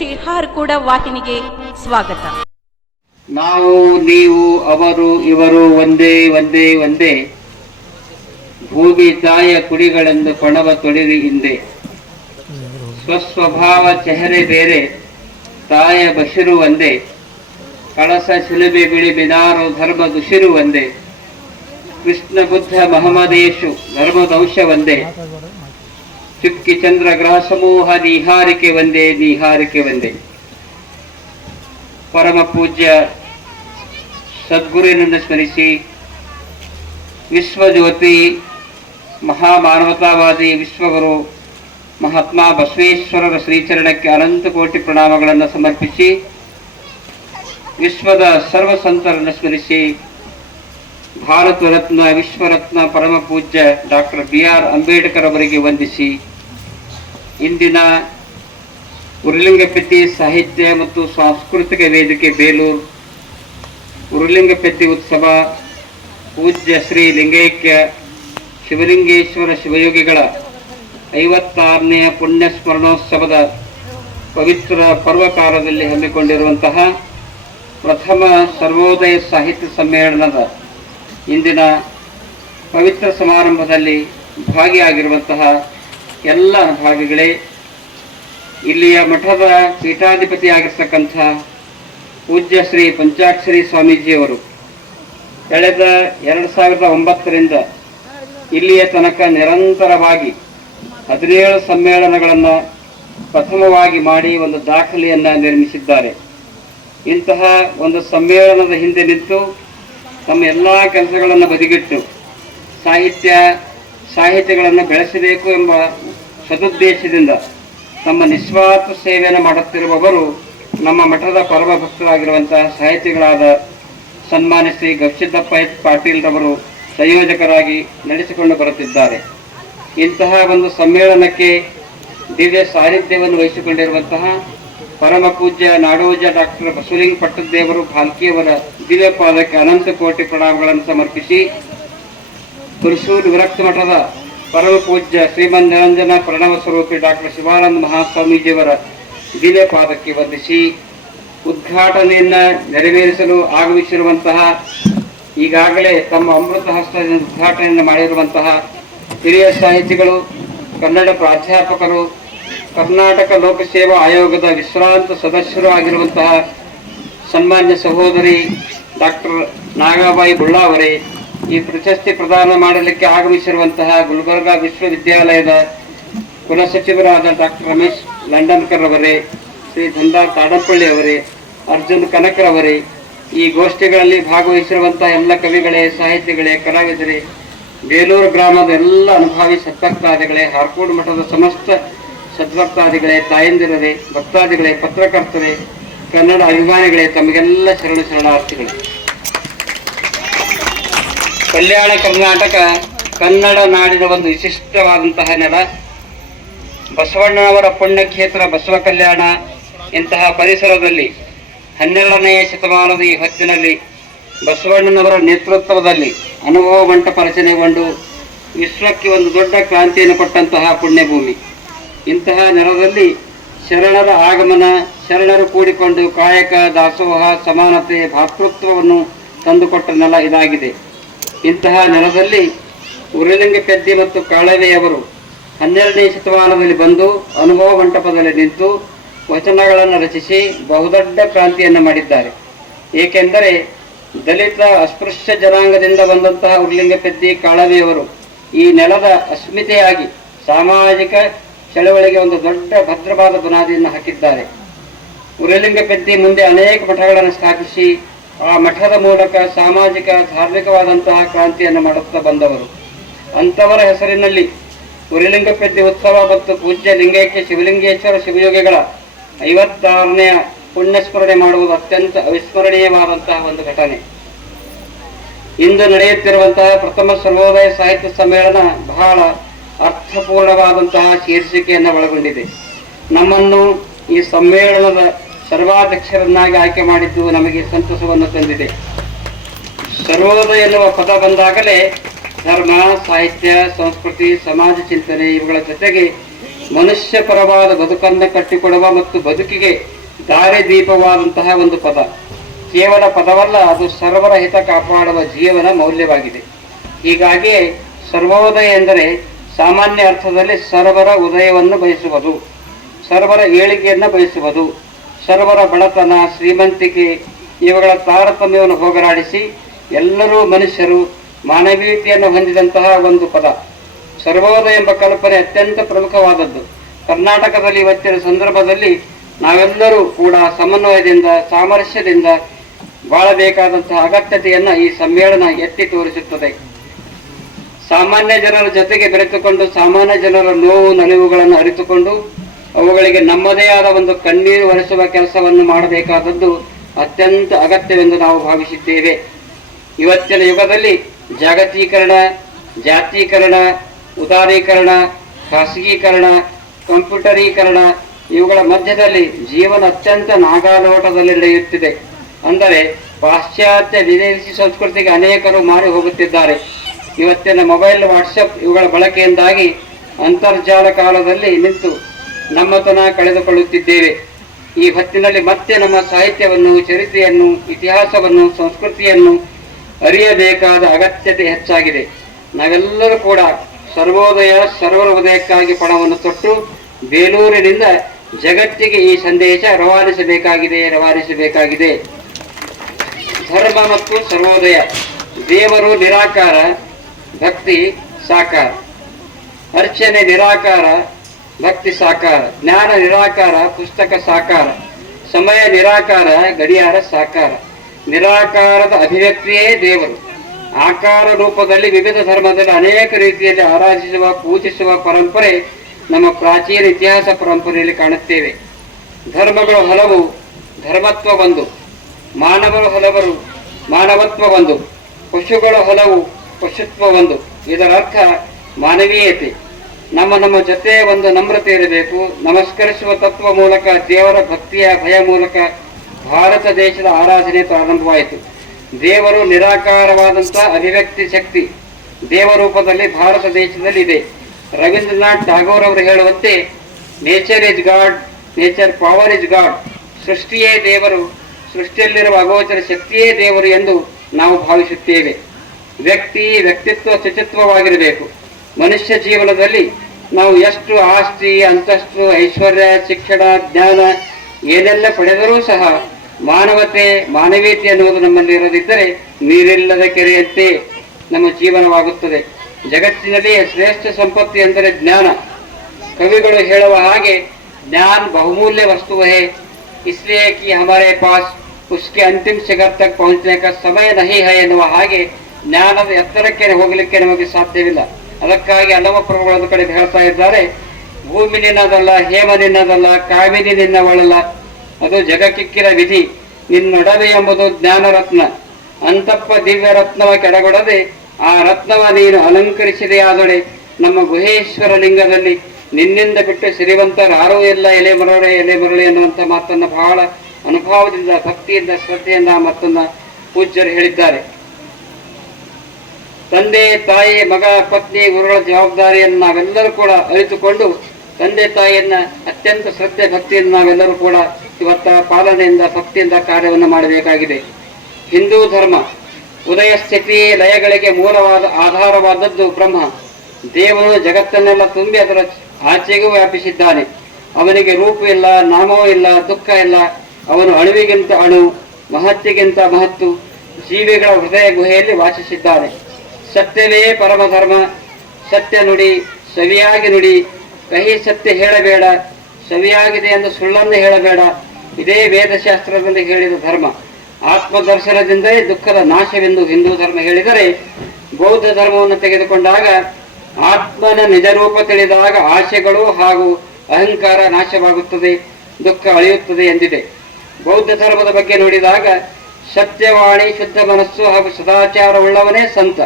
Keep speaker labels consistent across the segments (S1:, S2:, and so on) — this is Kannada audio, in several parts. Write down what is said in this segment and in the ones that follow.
S1: ಶ್ರೀ ಕೂಡ ವಾಹಿನಿಗೆ ಸ್ವಾಗತ.
S2: ನಾವು, ನೀವು, ಅವರು, ಇವರು ಒಂದೇ ಒಂದೇ ಒಂದೇ ಭೂಮಿ ತಾಯ ಕುಡಿಗಳೆಂದು ಕೊಣವ ತೊಳಿರಿ ಹಿಂದೆ. ಸ್ವಸ್ವಭಾವ ಚೆಹರೆ ಬೇರೆ, ತಾಯ ಬಸಿರು ಒಂದೇ. ಕಳಸ ಶಿಲುಬೆ ಬಿಳಿ ಬಿನಾರು ಧರ್ಮ ದುಸಿರು ಒಂದೇ. ಕೃಷ್ಣ ಬುದ್ಧ ಮಹಮದೇಶು ಧರ್ಮದಂಶ ಒಂದೇ. ಚುಕ್ಕಿ ಚಂದ್ರ ಗ್ರಹ ಸಮೂಹ ನಿಹಾರಿಕೆ ಒಂದೇ ನಿಹಾರಿಕೆ ಒಂದೇ. ಪರಮ ಪೂಜ್ಯ ಸದ್ಗುರುವಿನನ್ನು ಸ್ಮರಿಸಿ, ವಿಶ್ವಜ್ಯೋತಿ, ಮಹಾಮಾನವತಾವಾದಿ ವಿಶ್ವಗುರು ಮಹಾತ್ಮ ಬಸವೇಶ್ವರರ ಶ್ರೀಚರಣಕ್ಕೆ ಅನಂತ ಕೋಟಿ ಪ್ರಣಾಮಗಳನ್ನು ಸಮರ್ಪಿಸಿ, ವಿಶ್ವದ ಸರ್ವ ಸಂತರನ್ನು ಸ್ಮರಿಸಿ, ಭಾರತ ರತ್ನ, ವಿಶ್ವರತ್ನ ಪರಮ ಪೂಜ್ಯ ಡಾಕ್ಟರ್ ಬಿ ಆರ್ ಅಂಬೇಡ್ಕರ್ ಅವರಿಗೆ ವಂದಿಸಿ. ಇಂದಿನ ಉರುಲಿಂಗಪೆತ್ತಿ ಸಾಹಿತ್ಯ ಮತ್ತು ಸಾಂಸ್ಕೃತಿಕ ವೇದಿಕೆ ಬೇಲೂರು ಉರುಲಿಂಗಪೆತ್ತಿ ಉತ್ಸವ, ಪೂಜ್ಯ ಶ್ರೀ ಲಿಂಗೈಕ್ಯ ಶಿವಲಿಂಗೇಶ್ವರ ಶಿವಯೋಗಿಗಳ ಐವತ್ತಾರನೆಯ ಪುಣ್ಯ ಸ್ಮರಣೋತ್ಸವದ ಪವಿತ್ರ ಪರ್ವಕಾಲದಲ್ಲಿ ಹಮ್ಮಿಕೊಂಡಿರುವಂತಹ ಪ್ರಥಮ ಸರ್ವೋದಯ ಸಾಹಿತ್ಯ ಸಮ್ಮೇಳನದ ಇಂದಿನ ಪವಿತ್ರ ಸಮಾರಂಭದಲ್ಲಿ ಭಾಗಿಯಾಗಿರುವಂತಹ ಎಲ್ಲ ಭಾಗಗಳೇ ಇಲ್ಲಿಯ ಮಠದ ಪೀಠಾಧಿಪತಿ ಆಗಿರ್ತಕ್ಕಂಥ ಪೂಜ್ಯ ಶ್ರೀ ಪಂಚಾಕ್ಷರಿ ಸ್ವಾಮೀಜಿಯವರು ಕಳೆದ ಎರಡು ಸಾವಿರದ ಒಂಬತ್ತರಿಂದ ಇಲ್ಲಿಯ ತನಕ ನಿರಂತರವಾಗಿ ಹದಿನೇಳು ಸಮ್ಮೇಳನಗಳನ್ನು ಪ್ರಥಮವಾಗಿ ಮಾಡಿ ಒಂದು ದಾಖಲೆಯನ್ನು ನಿರ್ಮಿಸಿದ್ದಾರೆ. ಇಂತಹ ಒಂದು ಸಮ್ಮೇಳನದ ಹಿಂದೆ ನಿಂತು ತಮ್ಮ ಎಲ್ಲ ಕೆಲಸಗಳನ್ನು ಬದಿಗಿಟ್ಟು ಸಾಹಿತ್ಯ ಸಾಹಿತ್ಯಗಳನ್ನು ಬೆಳೆಸಬೇಕು ಎಂಬ ಸದುದ್ದೇಶದಿಂದ ತಮ್ಮ ನಿಸ್ವಾರ್ಥ ಸೇವೆಯನ್ನು ಮಾಡುತ್ತಿರುವವರು ನಮ್ಮ ಮಠದ ಪರಮ ಭಕ್ತರಾಗಿರುವಂತಹ ಸಾಹಿತಿಗಳಾದ ಸನ್ಮಾನಿಸಿ ಶ್ರೀ ಗವಿಸಿದ್ದಪ್ಪ ಎಚ್ ಪಾಟೀಲ್ ರವರು ಸಂಯೋಜಕರಾಗಿ ನಡೆಸಿಕೊಂಡು ಬರುತ್ತಿದ್ದಾರೆ. ಇಂತಹ ಒಂದು ಸಮ್ಮೇಳನಕ್ಕೆ ದಿವ್ಯ ಸಾನ್ನಿಧ್ಯವನ್ನು ವಹಿಸಿಕೊಂಡಿರುವಂತಹ ಪರಮ ಪೂಜ್ಯ ನಾಡೋಜ ಡಾಕ್ಟರ್ ಬಸವಲಿಂಗ ಪಟ್ಟದೇವರು ಭಾಲ್ಕಿಯವರ ದಿವ್ಯ ಪಾದಕ್ಕೆ ಅನಂತ ಕೋಟಿ ಪ್ರಣಾಮಗಳನ್ನು ಸಮರ್ಪಿಸಿ ಕುರುಸೂರು ವಿರಕ್ತ ಮಠದ ಪರಮ ಪೂಜ್ಯ ಶ್ರೀಮನ್ ನಿರಂಜನ ಪ್ರಣವ ಸ್ವರೂಪಿ ಡಾಕ್ಟರ್ ಶಿವಾನಂದ ಮಹಾಸ್ವಾಮೀಜಿಯವರ ದಿಲೆ ಪಾದಕ್ಕೆ ವಂದಿಸಿ ಉದ್ಘಾಟನೆಯನ್ನ ನೆರವೇರಿಸಲು ಆಗಮಿಸಿರುವಂತಹ ಈಗಾಗಲೇ ತಮ್ಮ ಅಮೃತ ಹಸ್ತದಿಂದ ಉದ್ಘಾಟನೆಯನ್ನು ಮಾಡಿರುವಂತಹ ಹಿರಿಯ ಸಾಹಿತಿಗಳು, ಕನ್ನಡ ಪ್ರಾಧ್ಯಾಪಕರು, ಕರ್ನಾಟಕ ಲೋಕಸೇವಾ ಆಯೋಗದ ವಿಶ್ರಾಂತ ಸದಸ್ಯರು ಆಗಿರುವಂತಹ ಸನ್ಮಾನ್ಯ ಸಹೋದರಿ ಡಾಕ್ಟರ್ ನಾಗಾಬಾಯಿ ಬುಳ್ಳಾವರೇ ಈ ಪ್ರಶಸ್ತಿ ಪ್ರದಾನ ಮಾಡಲಿಕ್ಕೆ ಆಗಮಿಸಿರುವಂತಹ ಗುಲ್ಬರ್ಗಾ ವಿಶ್ವವಿದ್ಯಾಲಯದ ಕುಲಸಚಿವರಾದ ಡಾಕ್ಟರ್ ರಮೇಶ್ ಲಂಡನ್ಕರ್ ಅವರೇ, ಶ್ರೀ ಧಂದಾರ್ ತಾಡಪ್ಪಳ್ಳಿ ಅವರೇ, ಅರ್ಜುನ್ ಕನಕರವರೇ ಈ ಗೋಷ್ಠಿಗಳಲ್ಲಿ ಭಾಗವಹಿಸಿರುವಂತಹ ಎಲ್ಲ ಕವಿಗಳೇ, ಸಾಹಿತಿಗಳೇ, ಕಲಾವಿದರೇ, ಬೇಲೂರು ಗ್ರಾಮದ ಎಲ್ಲ ಅನುಭವಿ ಸದ್ಭಕ್ತಾದಿಗಳೇ, ಹಾರ್ಕೋಡ್ ಮಠದ ಸಮಸ್ತ ಸದ್ಭಕ್ತಾದಿಗಳೇ, ತಾಯಂದಿರರೇ, ಭಕ್ತಾದಿಗಳೇ, ಪತ್ರಕರ್ತರೇ, ಕನ್ನಡ ಅಭಿಮಾನಿಗಳೇ, ತಮಗೆಲ್ಲ ಶರಣ ಶರಣಾರ್ಥಿಗಳು. ಕಲ್ಯಾಣ ಕರ್ನಾಟಕ ಕನ್ನಡ ನಾಡಿನ ಒಂದು ವಿಶಿಷ್ಟವಾದಂತಹ ನೆಲ. ಬಸವಣ್ಣನವರ ಪುಣ್ಯಕ್ಷೇತ್ರ ಬಸವ ಕಲ್ಯಾಣ ಇಂತಹ ಪರಿಸರದಲ್ಲಿ ಹನ್ನೆರಡನೆಯ ಶತಮಾನದ ಈ ಹೊತ್ತಿನಲ್ಲಿ ಬಸವಣ್ಣನವರ ನೇತೃತ್ವದಲ್ಲಿ ಅನುಭವ ಮಂಟಪ ರಚನೆಗೊಂಡು ವಿಶ್ವಕ್ಕೆ ಒಂದು ದೊಡ್ಡ ಕ್ರಾಂತಿಯನ್ನು ಕೊಟ್ಟಂತಹ ಪುಣ್ಯಭೂಮಿ. ಇಂತಹ ನೆಲದಲ್ಲಿ ಶರಣರ ಆಗಮನ, ಶರಣರು ಕೂಡಿಕೊಂಡು ಕಾಯಕ, ದಾಸೋಹ, ಸಮಾನತೆ, ಭಾತೃತ್ವವನ್ನು ತಂದುಕೊಟ್ಟ ನೆಲ ಇದಾಗಿದೆ. ಇಂತಹ ನೆಲದಲ್ಲಿ ಉರುಲಿಂಗ ಪೆದ್ದಿ ಮತ್ತು ಕಾಳವೆಯವರು ಹನ್ನೆರಡನೇ ಶತಮಾನದಲ್ಲಿ ಬಂದು ಅನುಭವ ಮಂಟಪದಲ್ಲಿ ನಿಂತು ವಚನಗಳನ್ನು ರಚಿಸಿ ಬಹುದೊಡ್ಡ ಕ್ರಾಂತಿಯನ್ನು ಮಾಡಿದ್ದಾರೆ. ಏಕೆಂದರೆ ದಲಿತ ಅಸ್ಪೃಶ್ಯ ಜನಾಂಗದಿಂದ ಬಂದಂತಹ ಉರ್ಲಿಂಗ ಪೆದ್ದಿ ಕಾಳವೆಯವರು ಈ ನೆಲದ ಅಸ್ಮಿತೆಯಾಗಿ ಸಾಮಾಜಿಕ ಚಳವಳಿಗೆ ಒಂದು ದೊಡ್ಡ ಭದ್ರವಾದ ಬುನಾದಿಯನ್ನು ಹಾಕಿದ್ದಾರೆ. ಉರಲಿಂಗ ಪೆದ್ದಿ ಮುಂದೆ ಅನೇಕ ಮಠಗಳನ್ನು ಸ್ಥಾಪಿಸಿ ಆ ಮಠದ ಮೂಲಕ ಸಾಮಾಜಿಕ, ಧಾರ್ಮಿಕವಾದಂತಹ ಕ್ರಾಂತಿಯನ್ನು ಮಾಡುತ್ತಾ ಬಂದವರು. ಅಂಥವರ ಹೆಸರಿನಲ್ಲಿ ಉರಿಲಿಂಗ ಪೆದ್ದಿ ಉತ್ಸವ ಮತ್ತು ಪೂಜ್ಯ ಲಿಂಗೈಕ್ಯ ಶಿವಲಿಂಗೇಶ್ವರ ಶಿವಯೋಗಿಗಳ ಐವತ್ತಾರನೆಯ ಪುಣ್ಯಸ್ಮರಣೆ ಮಾಡುವುದು ಅತ್ಯಂತ ಅವಿಸ್ಮರಣೀಯವಾದಂತಹ ಒಂದು ಘಟನೆ. ಇಂದು ನಡೆಯುತ್ತಿರುವಂತಹ ಪ್ರಥಮ ಸರ್ವೋದಯ ಸಾಹಿತ್ಯ ಸಮ್ಮೇಳನ ಬಹಳ ಅರ್ಥಪೂರ್ಣವಾದಂತಹ ಶೀರ್ಷಿಕೆಯನ್ನು ಒಳಗೊಂಡಿದೆ. ನಮ್ಮನ್ನು ಈ ಸಮ್ಮೇಳನದ ಸರ್ವಾಧ್ಯಕ್ಷರನ್ನಾಗಿ ಆಯ್ಕೆ ಮಾಡಿದ್ದು ನಮಗೆ ಸಂತಸವನ್ನು ತಂದಿದೆ. ಸರ್ವೋದಯ ಎನ್ನುವ ಪದ ಬಂದಾಗಲೇ ಧರ್ಮ, ಸಾಹಿತ್ಯ, ಸಂಸ್ಕೃತಿ, ಸಮಾಜ ಚಿಂತನೆ ಇವುಗಳ ಜೊತೆಗೆ ಮನುಷ್ಯ ಪರವಾದ ಬದುಕನ್ನು ಕಟ್ಟಿಕೊಡುವ ಮತ್ತು ಬದುಕಿಗೆ ದಾರಿದೀಪವಾದಂತಹ ಒಂದು ಪದ. ಕೇವಲ ಪದವಲ್ಲ, ಅದು ಸರ್ವರ ಹಿತ ಕಾಪಾಡುವ ಜೀವನ ಮೌಲ್ಯವಾಗಿದೆ. ಹೀಗಾಗಿ ಸರ್ವೋದಯ ಎಂದರೆ ಸಾಮಾನ್ಯ ಅರ್ಥದಲ್ಲಿ ಸರ್ವರ ಉದಯವನ್ನು ಬಯಸುವುದು, ಸರ್ವರ ಏಳಿಗೆಯನ್ನು ಬಯಸುವುದು. ಸರ್ವರ ಬಡತನ ಶ್ರೀಮಂತಿಕೆ ಇವುಗಳ ತಾರತಮ್ಯವನ್ನು ಹೋಗಲಾಡಿಸಿ ಎಲ್ಲರೂ ಮನುಷ್ಯರು ಮಾನವೀಯತೆಯನ್ನು ಹೊಂದಿದಂತಹ ಒಂದು ಪದ. ಸರ್ವೋದಯ ಎಂಬ ಕಲ್ಪನೆ ಅತ್ಯಂತ ಪ್ರಮುಖವಾದದ್ದು. ಕರ್ನಾಟಕದಲ್ಲಿ ಇವತ್ತಿನ ಸಂದರ್ಭದಲ್ಲಿ ನಾವೆಲ್ಲರೂ ಕೂಡ ಸಮನ್ವಯದಿಂದ, ಸಾಮರಸ್ಯದಿಂದ ಬಾಳಬೇಕಾದಂತಹ ಅಗತ್ಯತೆಯನ್ನು ಈ ಸಮ್ಮೇಳನ ಎತ್ತಿ ತೋರಿಸುತ್ತದೆ. ಸಾಮಾನ್ಯ ಜನರ ಜೊತೆಗೆ ಬೆರೆತುಕೊಂಡು, ಸಾಮಾನ್ಯ ಜನರ ನೋವು, ನಲಿವುಗಳನ್ನು ಅರಿತುಕೊಂಡು ಅವುಗಳಿಗೆ ನಮ್ಮದೇ ಆದ ಒಂದು ಕಣ್ಣೀರು ಒರೆಸುವ ಕೆಲಸವನ್ನು ಮಾಡಬೇಕಾದದ್ದು ಅತ್ಯಂತ ಅಗತ್ಯವೆಂದು ನಾವು ಭಾವಿಸಿದ್ದೇವೆ. ಇವತ್ತಿನ ಯುಗದಲ್ಲಿ ಜಾಗತೀಕರಣ ಜಾತೀಕರಣ ಉದಾರೀಕರಣ, ಖಾಸಗೀಕರಣ, ಕಂಪ್ಯೂಟರೀಕರಣ ಇವುಗಳ ಮಧ್ಯದಲ್ಲಿ ಜೀವನ ಅತ್ಯಂತ ನಾಗಾಲೋಟದಲ್ಲಿ ನಡೆಯುತ್ತಿದೆ. ಅಂದರೆ ಪಾಶ್ಚಾತ್ಯ ವಿದೇಶಿ ಸಂಸ್ಕೃತಿಗೆ ಅನೇಕರು ಮಾರಿ ಹೋಗುತ್ತಿದ್ದಾರೆ. ಇವತ್ತಿನ ಮೊಬೈಲ್, ವಾಟ್ಸಪ್ ಇವುಗಳ ಬಳಕೆಯಿಂದಾಗಿ ಅಂತರ್ಜಾಲ ಕಾಲದಲ್ಲಿ ನಿಂತು ನಮ್ಮತನ ಕಳೆದುಕೊಳ್ಳುತ್ತಿದ್ದೇವೆ. ಈ ಹೊತ್ತಿನಲ್ಲಿ ಮತ್ತೆ ನಮ್ಮ ಸಾಹಿತ್ಯವನ್ನು, ಚರಿತ್ರೆಯನ್ನು, ಇತಿಹಾಸವನ್ನು, ಸಂಸ್ಕೃತಿಯನ್ನು ಅರಿಯಬೇಕಾದ ಅಗತ್ಯತೆ ಹೆಚ್ಚಾಗಿದೆ. ನಾವೆಲ್ಲರೂ ಕೂಡ ಸರ್ವೋದಯ ಸರ್ವರೋದಯಕ್ಕಾಗಿ ಪಣವನ್ನು ತೊಟ್ಟು ಬೇಲೂರಿನಿಂದ ಜಗತ್ತಿಗೆ ಈ ಸಂದೇಶ ರವಾನಿಸಬೇಕಾಗಿದೆ ರವಾನಿಸಬೇಕಾಗಿದೆ. ಧರ್ಮ ಮತ್ತು ಸರ್ವೋದಯ, ದೇವರು ನಿರಾಕಾರ, ಭಕ್ತಿ ಸಾಕಾರ. ಅರ್ಚನೆ ನಿರಾಕಾರ ಭಕ್ತಿ ಸಾಕಾರ, ಜ್ಞಾನ ನಿರಾಕಾರ, ಪುಸ್ತಕ ಸಾಕಾರ, ಸಮಯ ನಿರಾಕಾರ, ಗಡಿಯಾರ ಸಾಕಾರ. ನಿರಾಕಾರದ ಅಭಿವ್ಯಕ್ತಿಯೇ ದೇವರು. ಆಕಾರ ರೂಪದಲ್ಲಿ ವಿವಿಧ ಧರ್ಮದಲ್ಲಿ ಅನೇಕ ರೀತಿಯಲ್ಲಿ ಆರಾಧಿಸುವ, ಪೂಜಿಸುವ ಪರಂಪರೆ ನಮ್ಮ ಪ್ರಾಚೀನ ಇತಿಹಾಸ ಪರಂಪರೆಯಲ್ಲಿ ಕಾಣುತ್ತೇವೆ. ಧರ್ಮಗಳು ಹಲವು, ಧರ್ಮತ್ವ ಒಂದು. ಮಾನವರು ಹಲವರು, ಮಾನವತ್ವ ಒಂದು. ಪಶುಗಳು ಹಲವು, ಪಶುತ್ವ ಒಂದು. ಇದರ ಅರ್ಥ ಮಾನವೀಯತೆ. ನಮ್ಮ ನಮ್ಮ ಜೊತೆ ಒಂದು ನಮ್ರತೆ ಇರಬೇಕು. ನಮಸ್ಕರಿಸುವ ತತ್ವ ಮೂಲಕ, ದೇವರ ಭಕ್ತಿಯ ಭಯ ಮೂಲಕ ಭಾರತ ದೇಶದ ಆರಾಧನೆ ಪ್ರಾರಂಭವಾಯಿತು. ದೇವರು ನಿರಾಕಾರವಾದಂಥ ಅಭಿವ್ಯಕ್ತಿ ಶಕ್ತಿ ದೇವರೂಪದಲ್ಲಿ ಭಾರತ ದೇಶದಲ್ಲಿ ಇದೆ ರವೀಂದ್ರನಾಥ್ ಟಾಗೋರ್ ಅವರು ಹೇಳುವಂತೆ nature is God nature power is God ಸೃಷ್ಟಿಯೇ ದೇವರು, ಸೃಷ್ಟಿಯಲ್ಲಿರುವ ಅಗೋಚರ ಶಕ್ತಿಯೇ ದೇವರು ಎಂದು ನಾವು ಭಾವಿಸುತ್ತೇವೆ. ವ್ಯಕ್ತಿ ವ್ಯಕ್ತಿತ್ವ ಶುಚಿತ್ವವಾಗಿರಬೇಕು. ಮನುಷ್ಯ ಜೀವನದಲ್ಲಿ ನಾವು ಎಷ್ಟು ಆಸ್ತಿ ಅಂತಸ್ತು ಐಶ್ವರ್ಯ ಶಿಕ್ಷಣ ಜ್ಞಾನ ಏನೆಲ್ಲ ಪಡೆದರೂ ಸಹ ಮಾನವತೆ ಮಾನವೀಯತೆ ಅನ್ನುವುದು ನಮ್ಮಲ್ಲಿ ಇರದಿದ್ದರೆ ನೀರಿಲ್ಲದ ಕೆರೆಯಂತೆ ನಮ್ಮ ಜೀವನವಾಗುತ್ತದೆ ಜಗತ್ತಿನಲ್ಲಿ ಶ್ರೇಷ್ಠ ಸಂಪತ್ತು ಎಂದರೆ ಜ್ಞಾನ ಕವಿಗಳು ಹೇಳುವ ಹಾಗೆ ज्ञान बहुमूल्य वस्तु है इसलिए कि हमारे पास उसके अंतिम शिखर तक पहुंचने का समय नहीं है ಎನ್ನುವ ಹಾಗೆ ಜ್ಞಾನದ ಎತ್ತರಕ್ಕೆ ಹೋಗಲಿಕ್ಕೆ ನಮಗೆ ಸಾಧ್ಯವಿಲ್ಲ ಅದಕ್ಕಾಗಿ ಹಲವು ಒಂದು ಕಡೆ ಹೇಳ್ತಾ ಇದ್ದಾರೆ, ಭೂಮಿ ನಿನ್ನದಲ್ಲ, ಹೇಮ ನಿನ್ನದಲ್ಲ, ಕಾವೇರಿ ನಿನ್ನವಳಲ್ಲ, ಅದು ಜಗಕ್ಕಿಕ್ಕಿರ ವಿಧಿ. ನಿನ್ನೊಡವೆ ಎಂಬುದು ಜ್ಞಾನರತ್ನ. ಅಂತಪ್ಪ ದಿವ್ಯ ರತ್ನವ ಕೆಡಗೊಡದೆ, ಆ ರತ್ನವ ನೀನು ಅಲಂಕರಿಸಿದೆಯಾದೊಡೆ ನಮ್ಮ ಗುಹೇಶ್ವರ ಲಿಂಗದಲ್ಲಿ ನಿನ್ನಿಂದ ಬಿಟ್ಟು ಶ್ರೀವಂತರಾರೂ ಎಲ್ಲ ಎಲೆ ಮರಳೆ ಎಲೆ ಮರಳೆ ಎನ್ನುವಂಥ ಮಾತನ್ನು ಬಹಳ ಅನುಭವದಿಂದ, ಭಕ್ತಿಯಿಂದ, ಶ್ರದ್ಧೆಯಿಂದ ಮತ್ತನ್ನ ಪೂಜ್ಯರು ಹೇಳಿದ್ದಾರೆ. ತಂದೆ, ತಾಯಿ, ಮಗ, ಪತ್ನಿ, ಗುರುಗಳ ಜವಾಬ್ದಾರಿಯನ್ನು ನಾವೆಲ್ಲರೂ ಕೂಡ ಅರಿತುಕೊಂಡು ತಂದೆ, ತಾಯಿಯನ್ನ ಅತ್ಯಂತ ಶ್ರದ್ಧೆ ಭಕ್ತಿಯಿಂದ ನಾವೆಲ್ಲರೂ ಕೂಡ ಇವತ್ತ ಪಾಲನೆಯಿಂದ, ಭಕ್ತಿಯಿಂದ ಕಾರ್ಯವನ್ನು ಮಾಡಬೇಕಾಗಿದೆ. ಹಿಂದೂ ಧರ್ಮ, ಉದಯ ಸ್ಥಿತಿ ಲಯಗಳಿಗೆ ಮೂಲವಾದ ಆಧಾರವಾದದ್ದು ಬ್ರಹ್ಮ. ದೇವರು ಜಗತ್ತನ್ನೆಲ್ಲ ತುಂಬಿ ಅದರ ಆಚೆಗೂ ವ್ಯಾಪಿಸಿದ್ದಾನೆ. ಅವನಿಗೆ ರೂಪವಿಲ್ಲ ನಾಮವೂ ಇಲ್ಲ, ದುಃಖ ಇಲ್ಲ. ಅವನು ಅಣುವಿಗಿಂತ ಅಣು, ಮಹತ್ತಿಗಿಂತ ಮಹತ್ತು, ಜೀವಿಗಳ ಹೃದಯ ಗುಹೆಯಲ್ಲಿ ವಾಸಿಸಿದ್ದಾನೆ. ಸತ್ಯವೇ ಪರಮ ಧರ್ಮ ಸತ್ಯ ನುಡಿ, ಸವಿಯಾಗಿ ನುಡಿ. ಕಹಿ ಸತ್ಯ ಹೇಳಬೇಡ, ಸವಿಯಾಗಿದೆ ಎಂದು ಸುಳ್ಳನ್ನು ಹೇಳಬೇಡ. ಇದೇ ವೇದಶಾಸ್ತ್ರದಲ್ಲಿ ಹೇಳಿದ ಧರ್ಮ. ಆತ್ಮದರ್ಶನದಿಂದಲೇ ದುಃಖದ ನಾಶವೆಂದು ಹಿಂದೂ ಧರ್ಮ ಹೇಳಿದರೆ, ಬೌದ್ಧ ಧರ್ಮವನ್ನು ತೆಗೆದುಕೊಂಡಾಗ ಆತ್ಮನ ನಿಜ ರೂಪ ತಿಳಿದಾಗ ಆಶೆಗಳು ಹಾಗೂ ಅಹಂಕಾರ ನಾಶವಾಗುತ್ತದೆ, ದುಃಖ ಅಳೆಯುತ್ತದೆ ಎಂದಿದೆ. ಬೌದ್ಧ ಧರ್ಮದ ಬಗ್ಗೆ ನೋಡಿದಾಗ, ಸತ್ಯವಾಣಿ, ಶುದ್ಧ ಮನಸ್ಸು ಹಾಗೂ ಸದಾಚಾರವುಳ್ಳವನೇ ಸಂತ.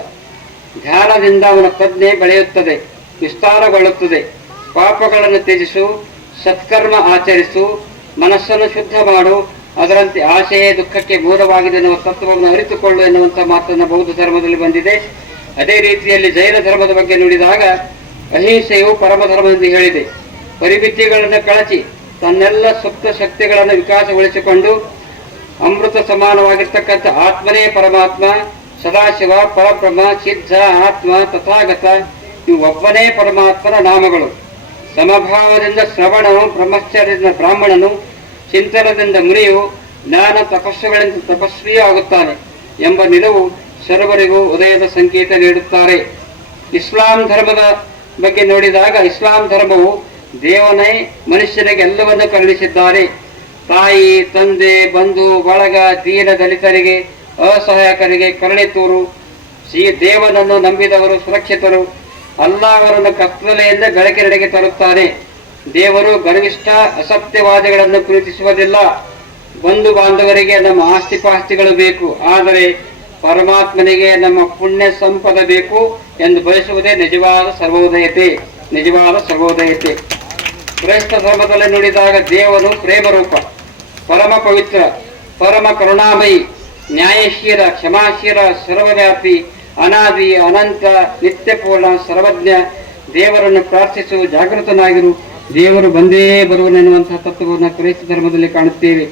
S2: ಧ್ಯಾನದಿಂದ ಅವನ ಪ್ರಜ್ಞೆ ಬೆಳೆಯುತ್ತದೆ, ವಿಸ್ತಾರಗೊಳ್ಳುತ್ತದೆ. ಪಾಪಗಳನ್ನು ತ್ಯಜಿಸು, ಸತ್ಕರ್ಮ ಆಚರಿಸು, ಮನಸ್ಸನ್ನು ಶುದ್ಧ ಮಾಡು, ಅದರಂತೆ ಆಶೆಯೇ ದುಃಖಕ್ಕೆ ಮೂಲವಾಗಿದೆ ಎನ್ನುವ ತತ್ವವನ್ನು ಅರಿತುಕೊಳ್ಳು ಎನ್ನುವಂತಹ ಮಾತನ್ನು ಬೌದ್ಧ ಧರ್ಮದಲ್ಲಿ ಬಂದಿದೆ. ಅದೇ ರೀತಿಯಲ್ಲಿ ಜೈನ ಧರ್ಮದ ಬಗ್ಗೆ ನೋಡಿದಾಗ ಅಹಿಂಸೆಯು ಪರಮ ಧರ್ಮ ಎಂದು ಹೇಳಿದೆ. ಪರಿಮಿತಿಗಳನ್ನು ಕಳಚಿ, ತನ್ನೆಲ್ಲ ಸುಪ್ತ ಶಕ್ತಿಗಳನ್ನು ವಿಕಾಸಗೊಳಿಸಿಕೊಂಡು, ಅಮೃತ ಸಮಾನವಾಗಿರ್ತಕ್ಕಂಥ ಆತ್ಮನೇ ಪರಮಾತ್ಮ ಸದಾಶಿವ, ಪರಬ್ರಹ್ಮ, ಸಿದ್ಧ, ಆತ್ಮ, ತಥಾಗತ, ಇವು ಒಬ್ಬನೇ ಪರಮಾತ್ಮನ ನಾಮಗಳು. ಸಮಭಾವದಿಂದ ಶ್ರವಣನು ಬ್ರಹ್ಮಚರ್ಯದಿಂದ ಬ್ರಾಹ್ಮಣನು, ಚಿಂತನದಿಂದ ಮುನಿಯು, ಜ್ಞಾನ ತಪಸ್ಸುಗಳಿಂದ ತಪಸ್ವಿಯೂ ಆಗುತ್ತಾನೆ ಎಂಬ ನಿಲುವು ಸರ್ವರಿಗೂ ಉದಯದ ಸಂಕೇತ ನೀಡುತ್ತಾರೆ. ಇಸ್ಲಾಂ ಧರ್ಮದ ಬಗ್ಗೆ ನೋಡಿದಾಗ ಇಸ್ಲಾಂ ಧರ್ಮವು ದೇವನೇ, ಮನುಷ್ಯನಿಗೆ ಎಲ್ಲವನ್ನೂ ಕರುಣಿಸಿದ್ದಾರೆ. ತಾಯಿ, ತಂದೆ, ಬಂಧು, ಬಳಗ, ದೀನ ದಲಿತರಿಗೆ ಅಸಹಾಯಕರಿಗೆ ಕರುಣೆ ತೋರು. ಶ್ರೀ ದೇವನನ್ನು ನಂಬಿದವರು ಸುರಕ್ಷಿತರು. ಅಲ್ಲಾಹರನ್ನು ಕತ್ತಲೆಯಿಂದ ಬೆಳಕಿನೆಡೆಗೆ ತರುತ್ತಾನೆ. ದೇವರು ಗರ್ವಿಷ್ಠ ಅಸತ್ಯವಾದಿಗಳನ್ನು ಪ್ರೀತಿಸುವುದಿಲ್ಲ ಬಂಧು ಬಾಂಧವರಿಗೆ ನಮ್ಮ ಆಸ್ತಿ ಪಾಸ್ತಿಗಳು ಬೇಕು. ಆದರೆ ಪರಮಾತ್ಮನಿಗೆ ನಮ್ಮ ಪುಣ್ಯ ಸಂಪದ ಬೇಕು ಎಂದು ಬಯಸುವುದೇ ನಿಜವಾದ ಸರ್ವೋದಯತೆ. ನಿಜವಾದ ಸರ್ವೋದಯತೆ. ಕ್ರೈಸ್ತ ಧರ್ಮದಲ್ಲಿ ನುಡಿದಾಗ ದೇವರು ಪ್ರೇಮರೂಪ, ಪರಮ ಪವಿತ್ರ, ಪರಮ ಕರುಣಾಮಯಿ. ನ್ಯಾಯಶೀಲ, ಕ್ಷಮಾಶೀಲ, ಸರ್ವವ್ಯಾಪಿ, ಅನಾದಿ, ಅನಂತ, ನಿತ್ಯಪೂರ್ಣ, ಸರ್ವಜ್ಞ ದೇವರನ್ನು ಪ್ರಾರ್ಥಿಸು ಜಾಗೃತನಾಗಿರು. ದೇವರು ಬಂದೇ ಬರುವನೆನ್ನುವಂತಹ ತತ್ವವನ್ನು ಕ್ರೈಸ್ತ ಧರ್ಮದಲ್ಲಿ ಕಾಣುತ್ತೇವೆ.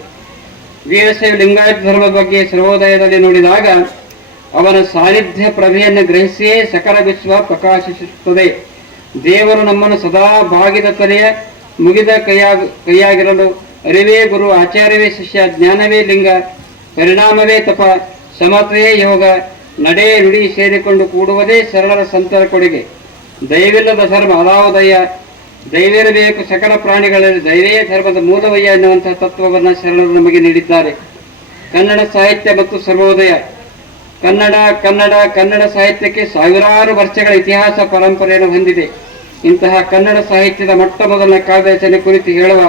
S2: ವೀರಶೈವ ಲಿಂಗಾಯತ ಧರ್ಮದ ಬಗ್ಗೆ ಸರ್ವೋದಯದಲ್ಲಿ ನೋಡಿದಾಗ ಅವನ ಸಾನ್ನಿಧ್ಯ ಪ್ರಭೆಯನ್ನು ಗ್ರಹಿಸಿಯೇ ಸಕಲ ವಿಶ್ವ ಪ್ರಕಾಶಿಸುತ್ತದೆ. ದೇವರು ನಮ್ಮನ್ನು ಸದಾ ಬಾಗಿದ ತಲೆಯ ಮುಗಿದ ಕೈಯಾಗ, ಕೈಯಾಗಿರಲು ಅರಿವೇ ಗುರು ಆಚಾರ್ಯವೇ ಶಿಷ್ಯ, ಜ್ಞಾನವೇ ಲಿಂಗ ಪರಿಣಾಮವೇ ತಪ ಸಮತ್ವೇ ಯೋಗ ನಡೆ ನುಡಿ ಸೇರಿಕೊಂಡು ಕೂಡುವುದೇ ಸರಳರ ಸಂತರ ಕೊಡುಗೆ. ದೈವಿಲ್ಲದ ಧರ್ಮ ಅಲಾವುದಯ ದೈವಿರಬೇಕು ಸಕಲ ಪ್ರಾಣಿಗಳಲ್ಲಿ ದೈವೇ ಧರ್ಮದ ಮೂಲವಯ್ಯ ಎನ್ನುವಂತಹ ತತ್ವವನ್ನು ಶರಣರು ನಮಗೆ ನೀಡಿದ್ದಾರೆ. ಕನ್ನಡ ಸಾಹಿತ್ಯ ಮತ್ತು ಸರ್ವೋದಯ. ಕನ್ನಡ ಕನ್ನಡ ಕನ್ನಡ ಸಾಹಿತ್ಯಕ್ಕೆ ಸಾವಿರಾರು ವರ್ಷಗಳ ಇತಿಹಾಸ ಪರಂಪರೆಯನ್ನು ಹೊಂದಿದೆ. ಇಂತಹ ಕನ್ನಡ ಸಾಹಿತ್ಯದ ಮೊಟ್ಟ ಮೊದಲನ ಕಾವ್ಯರಚನೆ ಕುರಿತು ಹೇಳುವ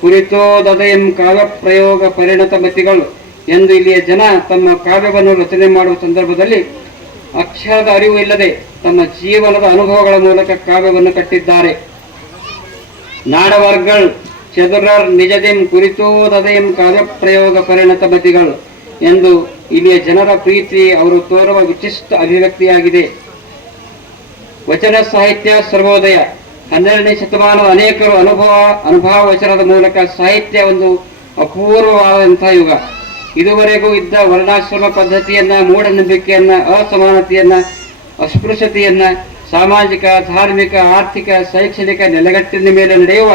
S2: ಕುರಿತೋದಯಂ ಕಾವ್ಯ ಪ್ರಯೋಗ ಪರಿಣತ ಮತಿಗಳು ಎಂದು ಇಲ್ಲಿಯ ಜನ ತಮ್ಮ ಕಾವ್ಯವನ್ನು ರಚನೆ ಮಾಡುವ ಸಂದರ್ಭದಲ್ಲಿ ಅಕ್ಷರದ ಅರಿವು ಇಲ್ಲದೆ ತಮ್ಮ ಜೀವನದ ಅನುಭವಗಳ ಮೂಲಕ ಕಾವ್ಯವನ್ನು ಕಟ್ಟಿದ್ದಾರೆ. ನಾಡವರ್ಗಳ್ ಚದುರರ್ ನಿಜದೇಂ ಕುರಿತೋದಯಂ ಕಾವ್ಯ ಪ್ರಯೋಗ ಪರಿಣತ ಮತಿಗಳು ಎಂದು ಇಲ್ಲಿಯ ಜನರ ಪ್ರೀತಿ ಅವರು ತೋರುವ ವಿಶಿಷ್ಟ ಅಭಿವ್ಯಕ್ತಿಯಾಗಿದೆ. ವಚನ ಸಾಹಿತ್ಯ ಸರ್ವೋದಯ. ಹನ್ನೆರಡನೇ ಶತಮಾನದ ಅನೇಕರು ಅನುಭವ ಅನುಭವ ವಚನದ ಮೂಲಕ ಸಾಹಿತ್ಯ ಒಂದು ಅಪೂರ್ವವಾದಂತಹ ಯುಗ. ಇದುವರೆಗೂ ಇದ್ದ ವರ್ಣಾಶ್ರಮ ಪದ್ಧತಿಯನ್ನ, ಮೂಢನಂಬಿಕೆಯನ್ನ, ಅಸಮಾನತೆಯನ್ನ, ಅಸ್ಪೃಶ್ಯತೆಯನ್ನ, ಸಾಮಾಜಿಕ, ಧಾರ್ಮಿಕ, ಆರ್ಥಿಕ, ಶೈಕ್ಷಣಿಕ ನೆಲೆಗಟ್ಟಿನ ಮೇಲೆ ನಡೆಯುವ